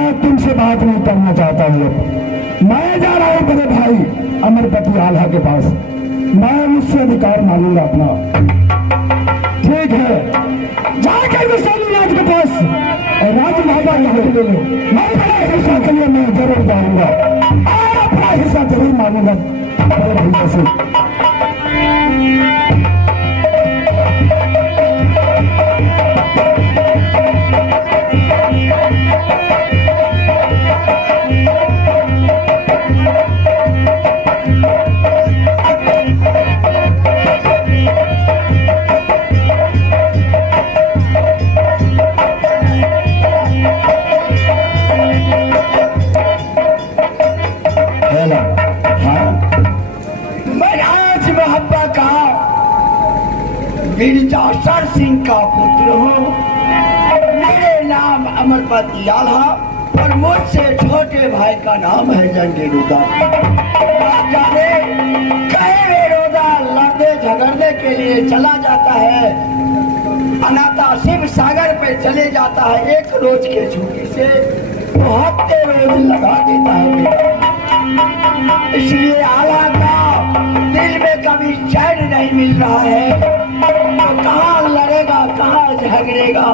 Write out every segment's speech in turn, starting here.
मैं तुमसे बात नहीं करना चाहता हूँ। मैं जा रहा हूँ बड़े भाई अमरपति आल्हा के पास। मैं मुझसे अधिकार मांगूंगा अपना। ठीक है, जाकर विशालीनाथ के पास राजमाता ले लो। मैं बड़ा हिस्सा के लिए मैं जरूर जाऊंगा और अपना हिस्सा जरूर मांगूंगा बड़े भैया से। गिरजासर सिंह का पुत्र हूँ। मेरे नाम अमरपति आल्हा और मुझसे छोटे भाई का नाम है जंगीरुदा। जाने कहे विरोधा लड़ने झगड़ने के लिए चला जाता है, अनाथा शिव सागर पे चले जाता है एक रोज के छुट्टी से, तो हफ्ते रोज लगा देता है। इसलिए आल्हा का दिल में कभी चैन नहीं मिल रहा है। तो कहाँ लड़ेगा, कहाँ झगड़ेगा।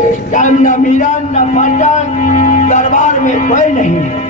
इस टाइम न मीरा न पंडन दरबार में कोई नहीं है।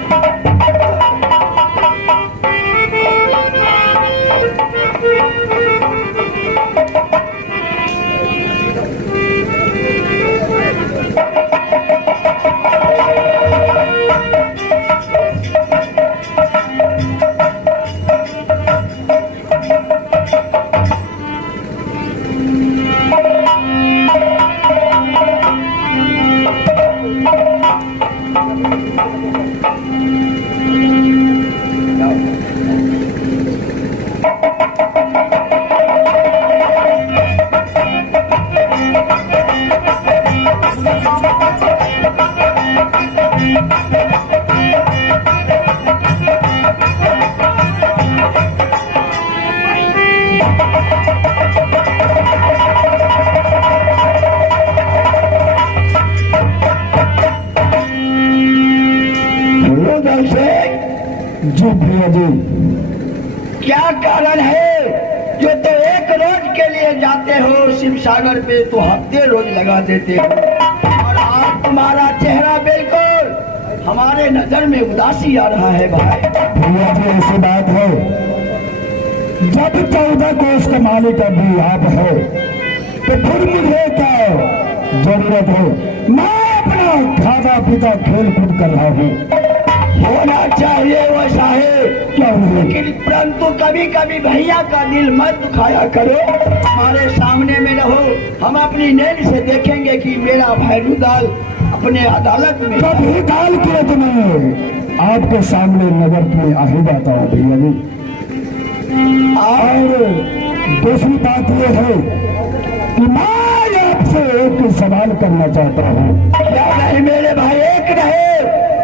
जी भैया जी, क्या कारण है जो तो एक रोज के लिए जाते हो शिव सागर पे, तो हफ्ते रोज लगा देते हो। और आज तुम्हारा चेहरा बिल्कुल हमारे नजर में उदासी आ रहा है भाई। भैया जी ऐसी बात है, जब 14 कोष का मालिक अभी आप है तो फिर मुझे क्या जरूरत है। मैं अपना खाना पीता खेल कूद कर रहा हूँ। होना चाहिए वैसा है क्या हुआ? लेकिन परंतु कभी कभी भैया का दिल मत दुखाया करो। हमारे सामने में रहो, हम अपनी नैन से देखेंगे कि मेरा भाई रुदाल अपने अदालत में। कभी काल किए तो मैं आपके सामने नजर में आ ही जाता हूँ भैया जी। और दूसरी बात यह है कि मैं आपसे एक सवाल करना चाहता हूँ। क्या नहीं मेरे भाई, एक रहे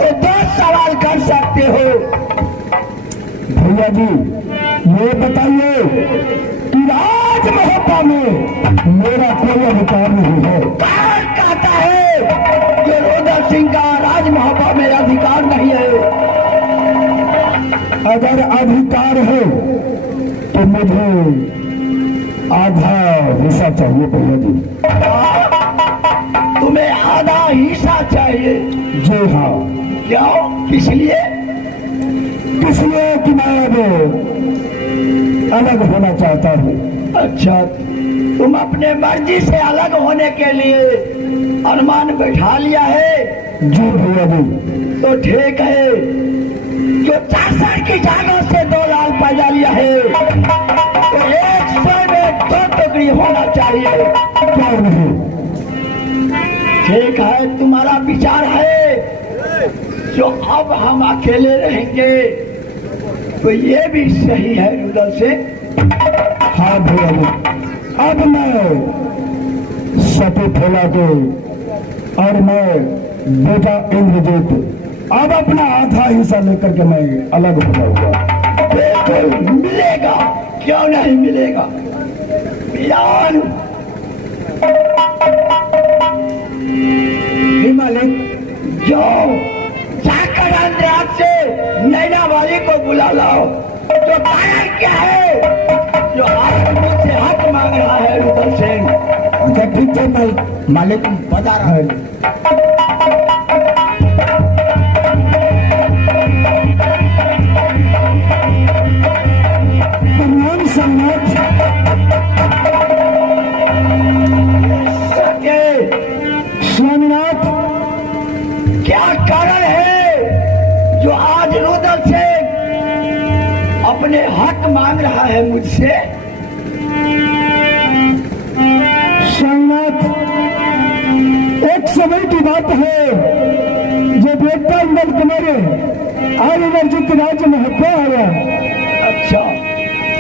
तो 10 सवाल कर सकते हो। भैया जी ये बताइए कि राजमहल में मेरा कोई अधिकार नहीं है। कौन कहता है कि रुद्र सिंह का राजमहल में अधिकार नहीं है? अगर अधिकार है तो मुझे आधा हिस्सा चाहिए भैया जी। तुम्हें आधा हिस्सा चाहिए? जी हाँ। क्यों, किस लिए? इसलिए कि मैं अब अलग होना चाहता हूँ। अच्छा, तुम अपने मर्जी से अलग होने के लिए अनुमान बैठा लिया है? जी भैया जी। तो ठीक है, जो 4 की जगह से 2 लाल पैदा लिया है तो 100 में 2 टुकड़ी होना चाहिए। क्या नहीं? ठीक है, तुम्हारा विचार है। जो अब हम अकेले रहेंगे तो ये भी सही है रुदल से। हाँ भैया जी, अब मैं सती फैला के और मैं बेटा इंद्रजीत अब अपना आधा हिस्सा लेकर के मैं अलग हो जाऊंगा। बिल्कुल मिलेगा, क्यों नहीं मिलेगा। मालिक जो मंत्री को बुला लाओ। जो कारण क्या है जो आज मुझसे हक मांग रहा है रुदल सिंह? अच्छा ठीक है, मैं मालिक बता रहा है। प्रणाम सम्राट। स्वामीनाथ, क्या कारण है जो आज रुदल सिंह अपने हक मांग रहा है मुझसे? स्वामीनाथ, एक समय की बात है जो बेटा इंदल कुमार आज इधर राज्य में हत्या आया। अच्छा।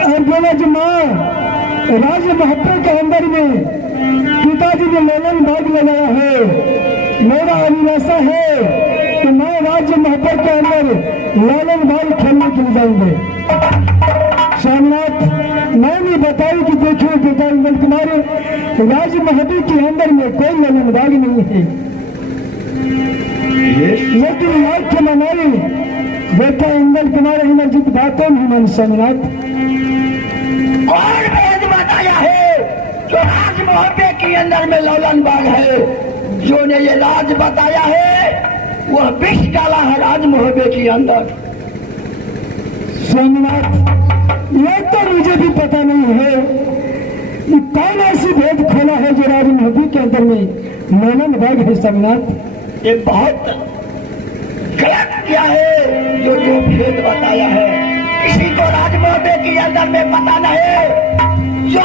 और बोला जो माँ राज्य महत्व के अंदर में पिताजी ने ललन बाग लगाया है, मेरा अभिलाषा है कि मैं राज्य महत्व के अंदर ललन बाग खेलने के लिए जाऊंगे। स्वामीनाथ, मैंने बताया कि देखिए बेटा इंदल कुमार राज्य महत्व के अंदर में कोई ललन बाग नहीं है, लेकिन याद के मनाई बेटा इंदल कुमार इंद्रजीत बातों नहीं मान। स्वामीनाथ, कौन भेद बताया है जो राज मोहब्बे के अंदर में लौलन बाग है? जो ने ये राज बताया है वह विष डाला है राज मोहब्बे के अंदर। स्वामीनाथ, ये तो मुझे भी पता नहीं है कि कौन ऐसी भेद खोला है जो राज मोहब्बे के अंदर में लौलन बाग है। स्वामीनाथ, ये बहुत गलत किया है जो भेद बताया है। किसी को राज मोहब्बे के अंदर में पता नहीं जो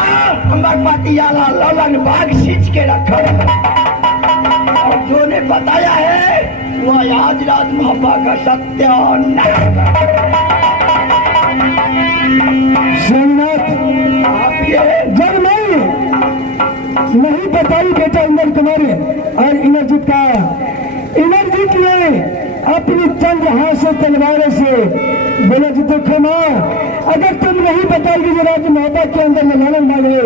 अमरपति आला लौलन बाग सींच के रखा है, और जो ने बताया है वह आज राज मोहब्बा का सत्यानाश। स्वामीनाथ, जब मैं नहीं बताई बेटा इंदल कुमार और इंद्रजीत का, इंद्रजीत ने अपनी चंद्रहार से तलवारों से बोला जी देखो माँ, अगर तुम नहीं बताओगे जो राज्य मोहब्बा के अंदर में ललन बाग है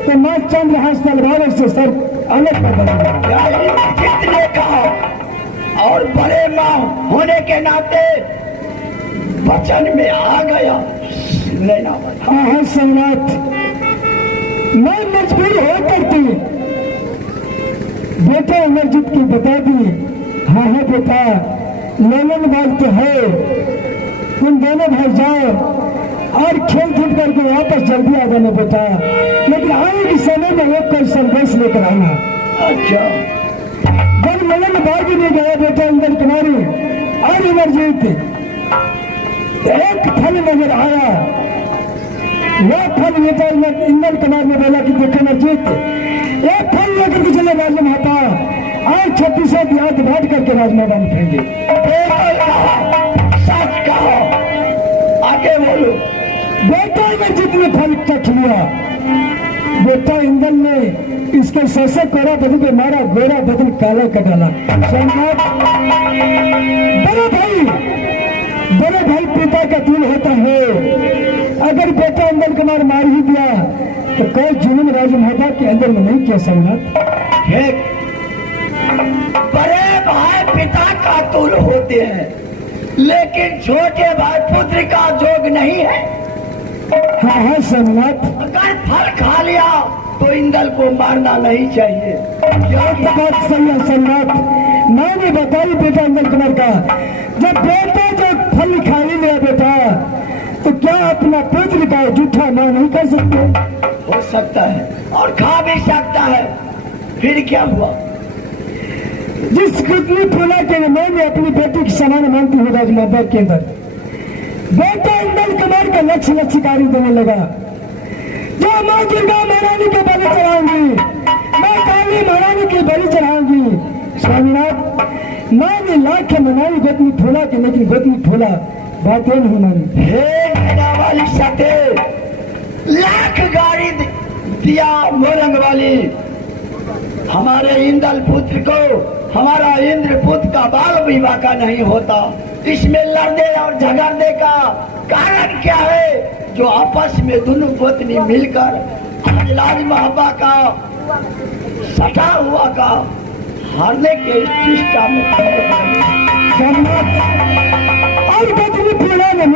तो मैं चंद्रहार तलवारों से सर अलग कर दूंगा। जितने कहा और बड़े माँ होने के नाते वचन में आ गया लेना। हाँ हाँ सम्राट, मैं मजबूर हो करती बेटा इंद्रजीत की बता दी। हाँ हाँ बेटा, ललन बाग तो है, तुम दोनों भाई जाओ और खेल कूद करके वापस जल्दी आ जाना बेटा, लेकिन आने के समय में एक कोई संदेश लेकर आना। अच्छा। जब ललन बाग में गया बेटा इंदल कुमारी और इंद्रजीत, एक फल नजर आया। वह फल बेटा इंदल कुमार ने बोला कि देखो इंद्रजीत, एक फल लेकर के चले राज्य महता और 36 देहात बांट करके राज मैदान फेंगे। सच कहो, आगे बोलो। बेटा इंद्रजीत ने फल चख लिया। बेटा इंदल ने इसके ससे कोरा बदल पे मारा, गोरा बदल काला कर डाला। बड़े भाई पिता का दिल होता है, अगर बेटा इंदल कुमार मार ही दिया तो कोई जुनून राज मोहब्बा के अंदर में नहीं किया। सम्राट, बड़े भाई पिता का तुल होते हैं, लेकिन छोटे भाई पुत्र का जोग नहीं है। हाँ हाँ सम्राट, अगर फल खा लिया तो इंदल को मारना नहीं चाहिए। बात सही है सम्राट, मैंने बताई बेटा इंदल कुमार का, जब बेटा जो फल खा ही लिया बेटा तो क्या अपना पुत्र का जूठा मां नहीं कर सकते? हो सकता है और खा भी सकता है। फिर क्या हुआ? जिस कितनी फूला के मैंने अपनी बेटी की समान मानती हूँ राजमाता के अंदर, बेटा इंदल कुमार का लक्ष्य लक्ष्यकारी देने लगा। जो माँ दुर्गा महारानी के बलि चढ़ाऊंगी, मैं काली महारानी के बलि चढ़ाऊंगी। स्वामीनाथ, मैंने लाख मनाई गोतनी फूला के, लेकिन गोतनी फूला बातें नहीं मानी। हे वाली सते, लाख गाड़ी दिया मोरंग वाली, हमारे इंदल पुत्र को, हमारा इंद्र पुत्र का बाल विवाह का नहीं होता। इसमें लड़ने और झगड़ने का कारण क्या है? जो आपस में दोनों पत्नी मिलकर आज राज मोहब्बा का सटा हुआ का हारने के चेष्टा में। और गोतनी फूला ने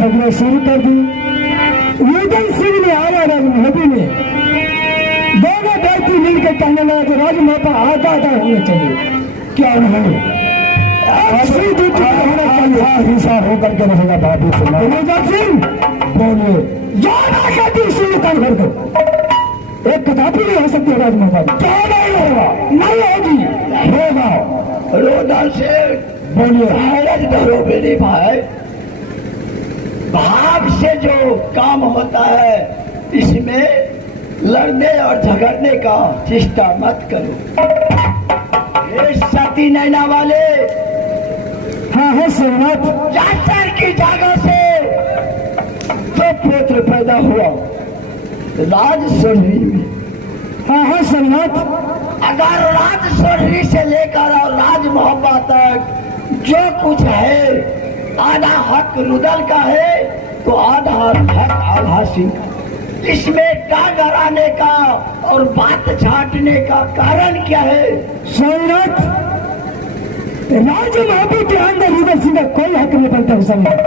झगड़ा शुरू कर दी। उदय सिंह ने आया राजमहल में, दोनों व्यक्ति मिलकर कहने लगा कि राजमाता आधा आधा होना चाहिए। क्या नहीं हिस्सा होकर के रहेगा बाबू सुना। उदय सिंह बोलिए जाना कहती शुरू कर एक कदापि नहीं हो सकती राजमाता। क्या नहीं होगा? नहीं होगी। होगा। रोदा से बोलिए भारत धरो मेरे भाई, भाव से जो काम होता है इसमें लड़ने और झगड़ने का चेष्टा मत करो। ये सती नैना वाले हाँ है सोमनाथ, जासर की जगह से दो पुत्र पैदा हुआ राज सोढ़ी में। हाँ है सोमनाथ, अगर राज सोढ़ी से लेकर और राज मोहब्बा तक जो कुछ है आधा हक रुदल का है तो आधा हक आल्हा सिंह का। इसमें टाग अड़ाने का और बात छाटने का कारण क्या है? सोमनाथ, राज महाबू के अंदर रुदल सिंह का कोई हक नहीं बनता है। सोमनाथ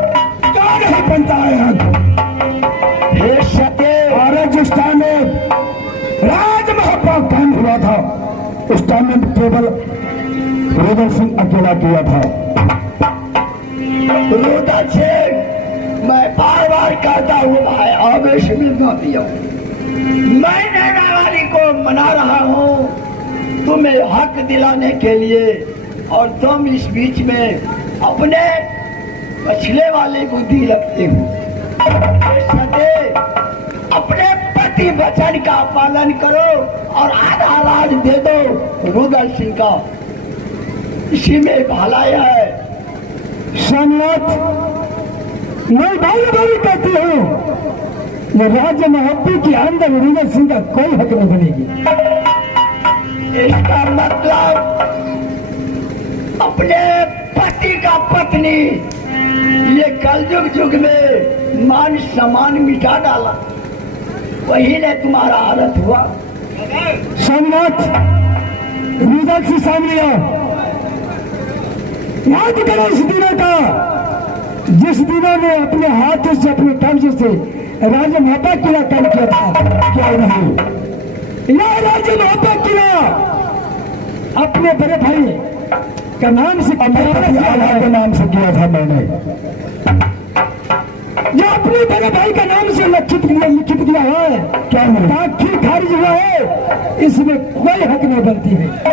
क्या नहीं बनता है हक? हे सत्य, और जिस टाइम में राज महाबा कांड हुआ था उस टाइम में केवल रुदल सिंह अकेला किया था। रुदल सिंह, मैं बार बार कहता हूँ भाई आवेश में न दिया। मैं नैनावाली को मना रहा हूँ तुम्हें हक दिलाने के लिए और तुम इस बीच में अपने पछले वाली बुद्धि रखते हो। अपने पति वचन का पालन करो और आधा राज दे दो रुदल सिंह का, इसी में भलाई है। सोमनाथ, मैं बारी बारी कहती हूँ ये राज्य महब्बी के अंदर रुदल सिंह का कोई हक नहीं बनेगी। इसका मतलब अपने पति का पत्नी ये कलयुग युग में मान सम्मान मिटा डाला, वही ने तुम्हारा हालत हुआ। सोमनाथ, रुदल सिंह सामने आओ, याद करो इस दिनों का जिस दिनों ने अपने हाथों से अपने कब्ज से राजा माता किला काम किया था। क्या नहीं यह राजा माता किला अपने बड़े भाई का नाम से के नाम से किया था मैंने, जो अपने बड़े भाई का नाम से लिखित किया है। क्या नहीं खारिज हुआ है, इसमें कोई हक नहीं बनती है।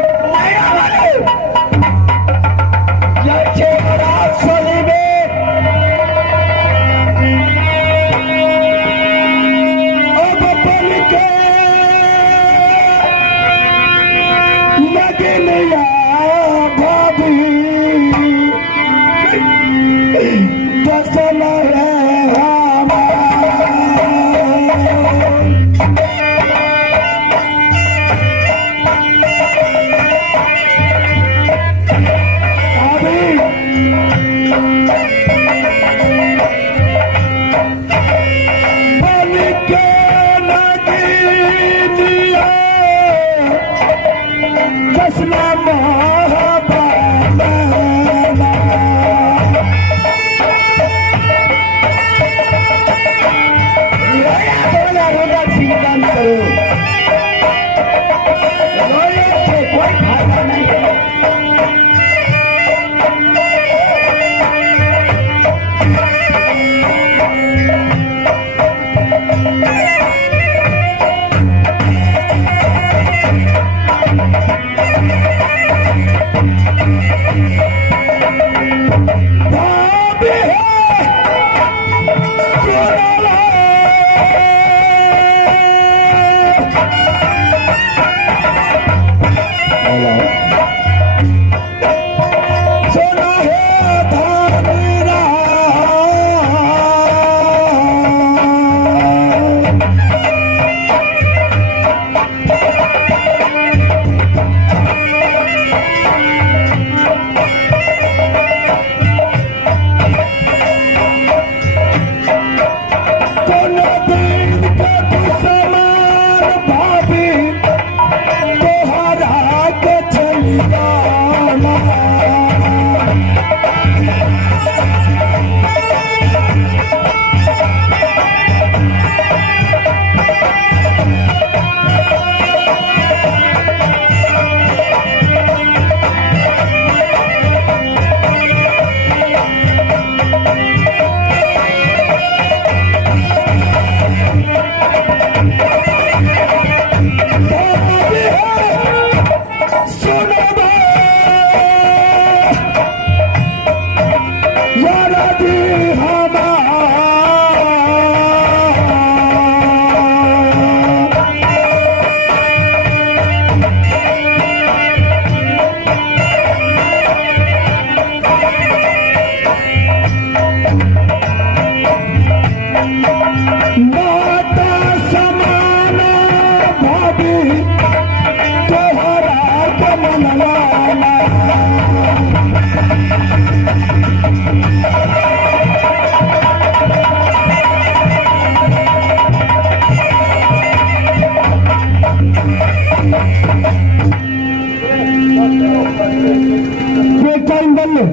लाइन बन ले।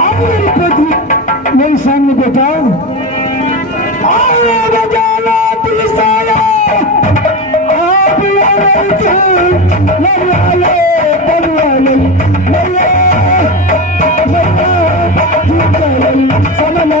आओ मेरी पोतरी मेरे सामने बेटा, आओ बजाना पिसाया, आप वाले बनवाले समना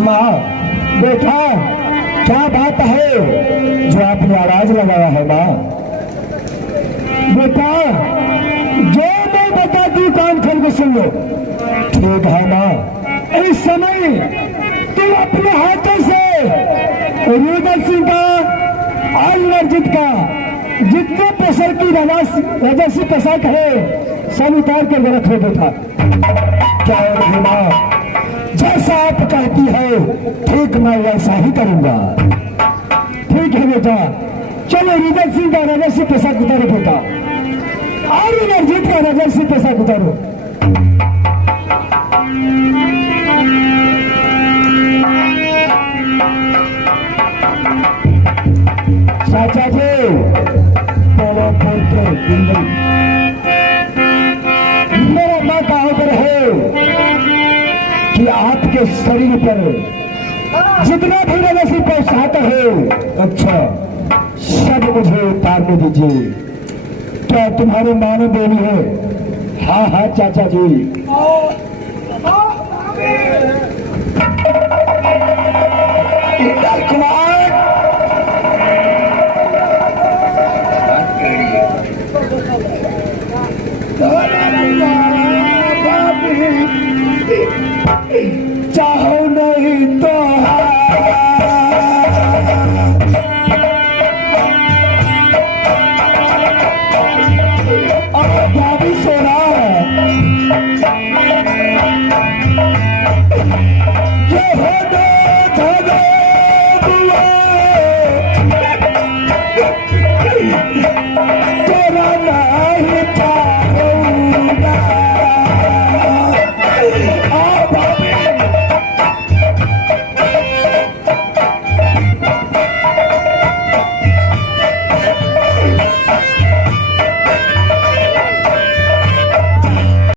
माँ बेटा क्या बात है जो आपने आवाज लगाया है माँ? बेटा जो मैं बताती हूँ कान खोल के सुन लो। ठीक है माँ। इस समय तुम अपने हाथों से रुद्र सिंह का और नरजित का जितने प्रेशर की राजस्व पोशाक है सब उतार कर रखो बेटा। क्या रही माँ? जैसा आप कहती है ठीक मैं वैसा ही करूंगा। ठीक है बेटा, चलो रुद्र सिंह का राजस्व पोशाक उतारो बेटा, और नरजित का राजस्व पोशाक उतारो। चाचा जी बोलो बोलते मेरा माँ कहाँ पर है कि आपके शरीर पर जितना भी राजस्व पोशाक है अच्छा सब मुझे उतारने दीजिए। क्या तुम्हारे माँ ने बोली है? हाँ हाँ चाचा जी। कुमार चाहो नहीं तो और भाभी सोना ये हो